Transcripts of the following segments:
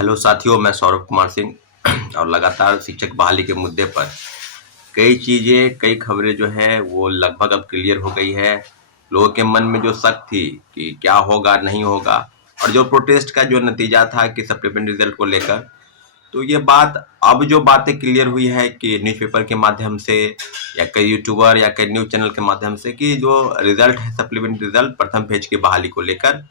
Hello साथियों, मैं सौरभ कुमार सिंह और लगातार शिक्षक बहाली के मुद्दे पर कई चीज़ें, कई खबरें जो है वो लगभग अब क्लियर हो गई है। लोगों के मन में जो शक थी कि क्या होगा, नहीं होगा, और जो प्रोटेस्ट का जो नतीजा था कि सप्लीमेंट्री रिजल्ट को लेकर, तो ये बात अब जो बातें क्लियर हुई है कि न्यूज़पेपर के माध्यम से या कई यूट्यूबर या कई न्यूज़ चैनल के माध्यम से कि जो रिजल्ट है सप्लीमेंट्री रिजल्ट प्रथम फेज की बहाली को लेकर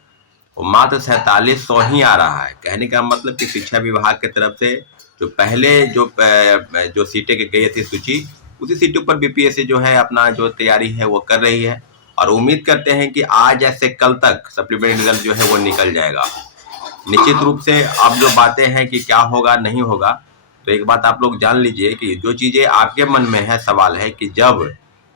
वो मात्र 4700 ही आ रहा है। कहने का मतलब कि शिक्षा विभाग की तरफ से जो पहले जो सीटें की गई थी सूची, उसी सीटों पर बीपीएससी जो है अपना जो तैयारी है वो कर रही है और उम्मीद करते हैं कि आज ऐसे कल तक सप्लीमेंट्री रिजल्ट जो है वो निकल जाएगा। निश्चित रूप से अब जो बातें हैं कि क्या होगा, नहीं होगा, तो एक बात आप लोग जान लीजिए कि जो चीज़ें आपके मन में है, सवाल है कि जब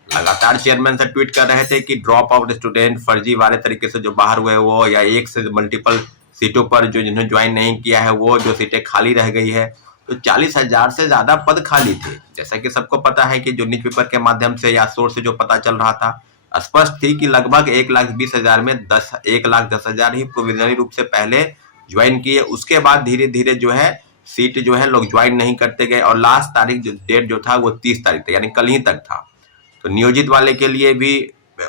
लगातार चेयरमैन से ट्वीट कर रहे थे कि ड्रॉप आउट स्टूडेंट फर्जी वाले तरीके से जो बाहर हुए वो, या एक से मल्टीपल सीटों पर जो जिन्होंने ज्वाइन नहीं किया है वो जो सीटें खाली रह गई है, तो 40,000 से ज्यादा पद खाली थे। जैसा कि सबको पता है कि जो न्यूज़पेपर के माध्यम से या सोर्स से जो पता चल रहा था, स्पष्ट थी कि लगभग 1,20,000 में 1,10,000 ही प्रोविजनरी रूप से पहले ज्वाइन किए। उसके बाद धीरे धीरे जो है सीट जो है लोग ज्वाइन नहीं करते गए और लास्ट तारीख जो डेट जो था वो 30 तारीख था, यानी कल ही तक था। तो नियोजित वाले के लिए भी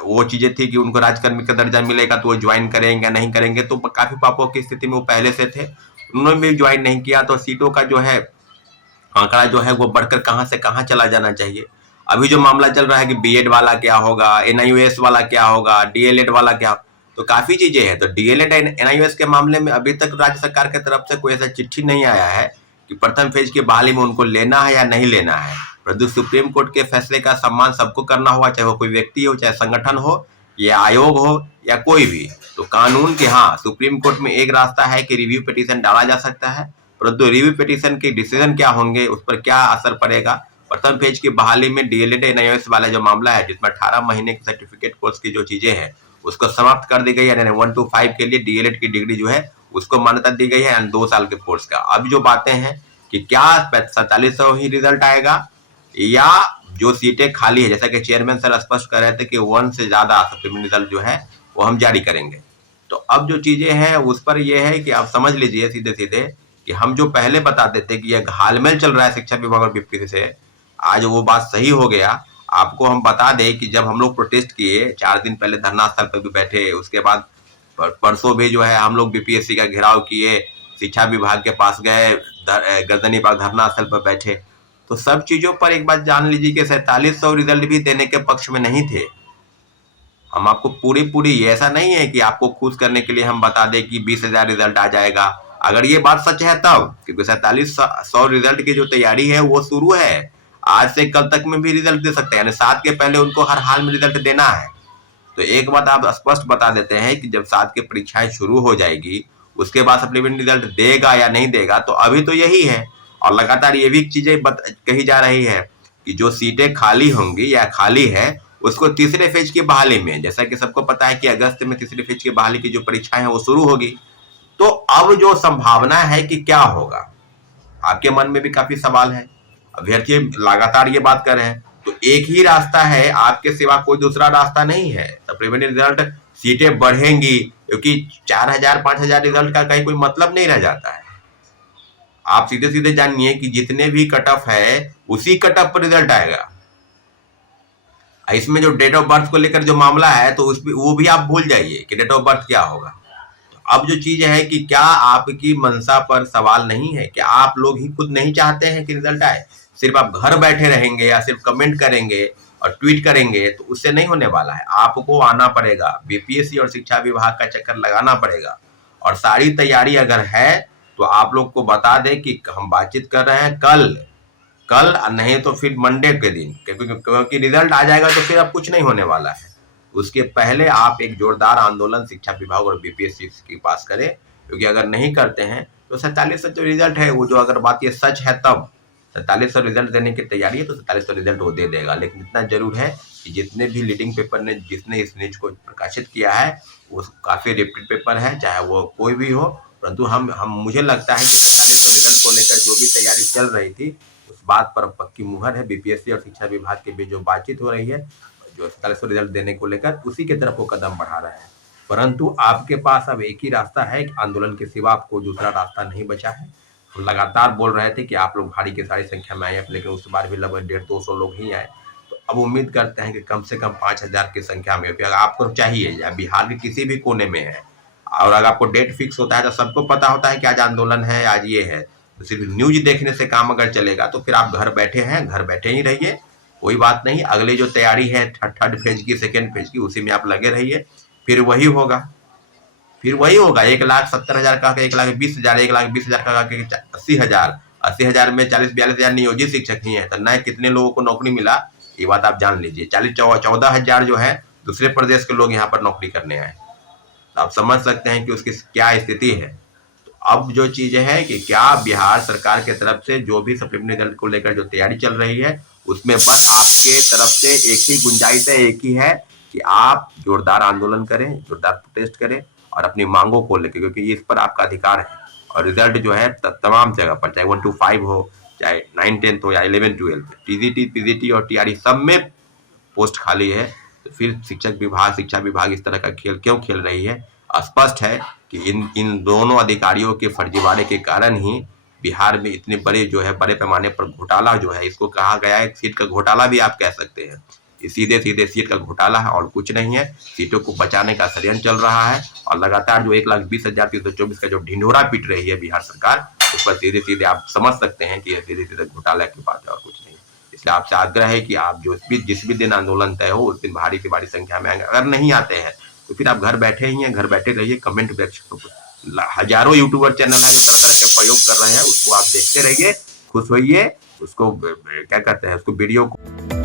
वो चीजें थी कि उनको राजकर्मी का दर्जा मिलेगा तो वो ज्वाइन करेंगे नहीं करेंगे, तो काफी पापों की स्थिति में वो पहले से थे, उन्होंने भी ज्वाइन नहीं किया। तो सीटों का जो है आंकड़ा जो है वो बढ़कर कहां से कहां चला जाना चाहिए। अभी जो मामला चल रहा है कि बीएड वाला क्या होगा, एनआईओएस वाला क्या होगा, डीएलएड वाला क्या, तो काफी चीजें हैं। तो डीएलएड एनआईओएस के मामले में अभी तक राज्य सरकार की तरफ से कोई ऐसा चिट्ठी नहीं आया है कि प्रथम फेज की बहाली में उनको लेना है या नहीं लेना है। परंतु सुप्रीम कोर्ट के फैसले का सम्मान सबको करना होगा, चाहे वो कोई व्यक्ति हो, चाहे संगठन हो, या आयोग हो, या कोई भी। तो कानून के, हाँ, सुप्रीम कोर्ट में एक रास्ता है कि रिव्यू पिटीशन डाला जा सकता है, परंतु रिव्यू पिटीशन के डिसीजन क्या होंगे, उस पर क्या असर पड़ेगा। प्रथम फेज की बहाली में डीएलएड एनआईओएस वाला जो मामला है जिसमें 18 महीने के सर्टिफिकेट कोर्स की जो चीजें हैं उसको समाप्त कर दी गई है। 1 to 5 के लिए डीएलएड की डिग्री जो है उसको मान्यता दी गई है 2 साल के कोर्स का। अब जो बातें हैं कि क्या 4700 ही रिजल्ट आएगा या जो सीटें खाली है, जैसा कि चेयरमैन सर स्पष्ट कर रहे थे कि 1 से ज्यादा सप्लीमेंट्री रिजल्ट जो है वो हम जारी करेंगे। तो अब जो चीजें हैं उस पर यह है कि आप समझ लीजिए सीधे सीधे कि हम जो पहले बताते थे कि यह घालमेल चल रहा है शिक्षा विभाग और बीपीएससी से, आज वो बात सही हो गया। आपको हम बता दें कि जब हम लोग प्रोटेस्ट किए 4 दिन पहले धरना स्थल पर भी बैठे, उसके बाद परसों भी जो है हम लोग बीपीएससी का घेराव किए, शिक्षा विभाग के पास गए, गर्दनी पर धरना स्थल पर बैठे। तो सब चीजों पर एक बात जान लीजिए कि 4700 रिजल्ट भी देने के पक्ष में नहीं थे। हम आपको पूरी ऐसा नहीं है कि आपको खुश करने के लिए हम बता दें कि 20,000 रिजल्ट आ जाएगा। अगर ये बात सच है तब, क्योंकि 4700 रिजल्ट की जो तैयारी है वो शुरू है, आज से कल तक में भी रिजल्ट दे सकते हैं, यानी 7 के पहले उनको हर हाल में रिजल्ट देना है। तो एक बात आप स्पष्ट बता देते हैं कि जब 7 की परीक्षाएं शुरू हो जाएगी उसके बाद सप्लीमेंट्री रिजल्ट देगा या नहीं देगा, तो अभी तो यही है। और लगातार ये भी चीजें कही जा रही है कि जो सीटें खाली होंगी या खाली है उसको तीसरे फेज की बहाली में, जैसा कि सबको पता है कि अगस्त में तीसरे फेज की बहाली की जो परीक्षाएं हैं वो शुरू होगी। तो अब जो संभावना है कि क्या होगा, आपके मन में भी काफी सवाल है, अभ्यर्थी लगातार ये बात कर रहे हैं। तो एक ही रास्ता है, आपके सिवा कोई दूसरा रास्ता नहीं है। सप्लीमेंट्री रिजल्ट सीटें बढ़ेंगी, क्योंकि 4,000 5,000 रिजल्ट का कहीं कोई मतलब नहीं रह जाता है। आप सीधे सीधे जानिए कि जितने भी कट ऑफ है उसी कट ऑफ पर रिजल्ट आएगा। इसमें जो डेट ऑफ बर्थ को लेकर जो मामला है तो उसमें वो भी आप भूल जाइए कि डेट ऑफ बर्थ क्या होगा। तो अब जो चीज है कि क्या आपकी मंशा पर सवाल नहीं है कि आप लोग ही खुद नहीं चाहते हैं कि रिजल्ट आए, सिर्फ आप घर बैठे रहेंगे या सिर्फ कमेंट करेंगे और ट्वीट करेंगे तो उससे नहीं होने वाला है। आपको आना पड़ेगा, बीपीएससी और शिक्षा विभाग का चक्कर लगाना पड़ेगा। और सारी तैयारी अगर है तो आप लोग को बता दें कि हम बातचीत कर रहे हैं कल नहीं तो फिर मंडे के दिन, क्योंकि रिजल्ट आ जाएगा तो फिर अब कुछ नहीं होने वाला है। उसके पहले आप एक जोरदार आंदोलन शिक्षा विभाग और बीपीएससी के पास करें, क्योंकि अगर नहीं करते हैं तो 4700 जो रिजल्ट है वो, जो अगर बात ये सच है तब 4700 रिजल्ट देने की तैयारी है तो 4700 रिजल्ट वो दे देगा। लेकिन इतना जरूर है कि जितने भी लीडिंग पेपर ने जिसने इस न्यूज को प्रकाशित किया है वो काफी रेप्यूटेड पेपर है, चाहे वो कोई भी हो। परंतु हम मुझे लगता है कि 4700 रिजल्ट को लेकर जो भी तैयारी चल रही थी उस बात पर पक्की मुहर है। बीपीएससी और शिक्षा विभाग के बीच जो बातचीत हो रही है, जो 4700 रिजल्ट देने को लेकर, उसी की तरफ वो कदम बढ़ा रहे हैं। परंतु आपके पास अब एक ही रास्ता है कि आंदोलन के सिवा आपको दूसरा रास्ता नहीं बचा है। हम लगातार बोल रहे थे कि आप लोग भारी की सारी संख्या में आए हैं, लेकिन उस बार भी लगभग 150-200 लोग ही आए। तो अब उम्मीद करते हैं कि कम से कम 5000 की संख्या में, अगर आपको चाहिए या बिहार के किसी भी कोने में है और अगर आपको डेट फिक्स होता है तो सबको पता होता है कि आज आंदोलन है, आज ये है, तो सिर्फ न्यूज देखने से काम अगर चलेगा तो फिर आप घर बैठे हैं, घर बैठे ही रहिए, कोई बात नहीं। अगले जो तैयारी है थर्ड फेज की, सेकेंड फेज की, उसी में आप लगे रहिए, फिर वही होगा, फिर वही होगा। 1,70,000 का 1,20,000, 1,20,000 का 80,000, 80,000 में 40-42,000 नियोजित शिक्षक ही है, तो नए कितने लोगों को नौकरी मिला ये बात आप जान लीजिए। 14,000 जो है दूसरे प्रदेश के लोग यहाँ पर नौकरी करने आए, तो आप समझ सकते हैं कि उसकी क्या स्थिति है। तो अब जो चीज है कि क्या बिहार सरकार के तरफ से जो भी सप्लीमेंट्री रिजल्ट को लेकर जो तैयारी चल रही है उसमें बस आपके तरफ से एक ही गुंजाइश है, एक ही है कि आप जोरदार आंदोलन करें, जोरदार प्रोटेस्ट करें और अपनी मांगों को लेकर, क्योंकि इस पर आपका अधिकार है। और रिजल्ट जो है तमाम जगह पर, चाहे 1 to 5 हो, चाहे 9-10 हो या 11-12, टीजीटी, पीजीटी और टीआरई सब में पोस्ट खाली है। तो फिर शिक्षा विभाग इस तरह का खेल क्यों खेल रही है? स्पष्ट है कि इन दोनों अधिकारियों के फर्जीवाड़े के कारण ही बिहार में इतने बड़े जो है बड़े पैमाने पर घोटाला जो है, इसको कहा गया है सीट का घोटाला भी आप कह सकते हैं। ये सीधे सीधे सीट का घोटाला है और कुछ नहीं है। सीटों को बचाने का षड्यंत्र चल रहा है और लगातार जो 1,20,324 का जो ढिंढोरा पीट रही है बिहार सरकार, उस पर सीधे सीधे आप समझ सकते हैं कि यह सीधे सीधे घोटाला की बात है और कुछ नहीं। इसलिए आपसे आग्रह है कि आप जिस भी दिन आंदोलन तय हो उस दिन भारी से भारी संख्या में आएंगे। अगर नहीं आते हैं तो फिर आप घर बैठे ही हैं, घर बैठे रहिए, कमेंट हजारों यूट्यूबर चैनल है जो तरह तरह के प्रयोग कर रहे हैं, उसको आप देखते रहिए, खुश होइए, उसको क्या कहते हैं, उसको वीडियो को